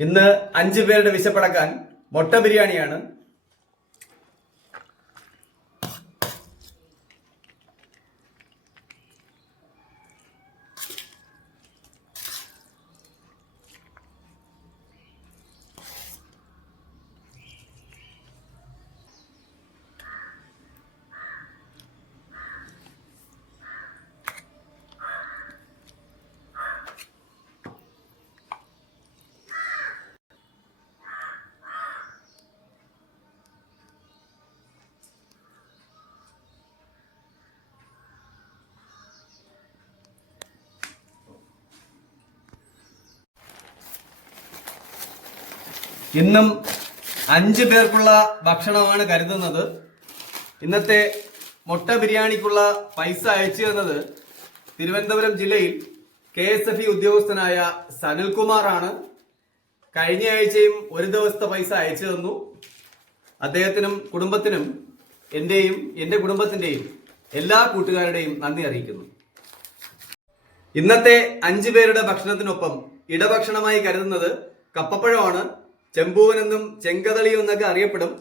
ഇന്ന് 5 പേരുടെ വിശപ്പടക്കാൻ മുട്ട ബിരിയാണിയാണ്. ഇന്നും 5 പേർക്കുള്ള ഭക്ഷണമാണ് കരുതുന്നത്. ഇന്നത്തെ മുട്ട ബിരിയാണിക്കുള്ള പൈസ അയച്ചു തന്നത് തിരുവനന്തപുരം ജില്ലയിൽ KSFE ഉദ്യോഗസ്ഥനായ സനിൽകുമാറാണ്. കഴിഞ്ഞ ആഴ്ചയും ഒരു ദിവസത്തെ പൈസ അയച്ചു തന്നു. അദ്ദേഹത്തിനും കുടുംബത്തിനും എന്റെയും എന്റെ കുടുംബത്തിന്റെയും എല്ലാ കൂട്ടുകാരുടെയും നന്ദി അറിയിക്കുന്നു. ഇന്നത്തെ 5 പേരുടെ ഭക്ഷണത്തിനൊപ്പം ഇടഭക്ഷണമായി കരുതുന്നത് കപ്പപ്പഴമാണ്. ചെമ്പൂവനെന്നും ചെങ്കതളിയും എന്നൊക്കെ അറിയപ്പെടും.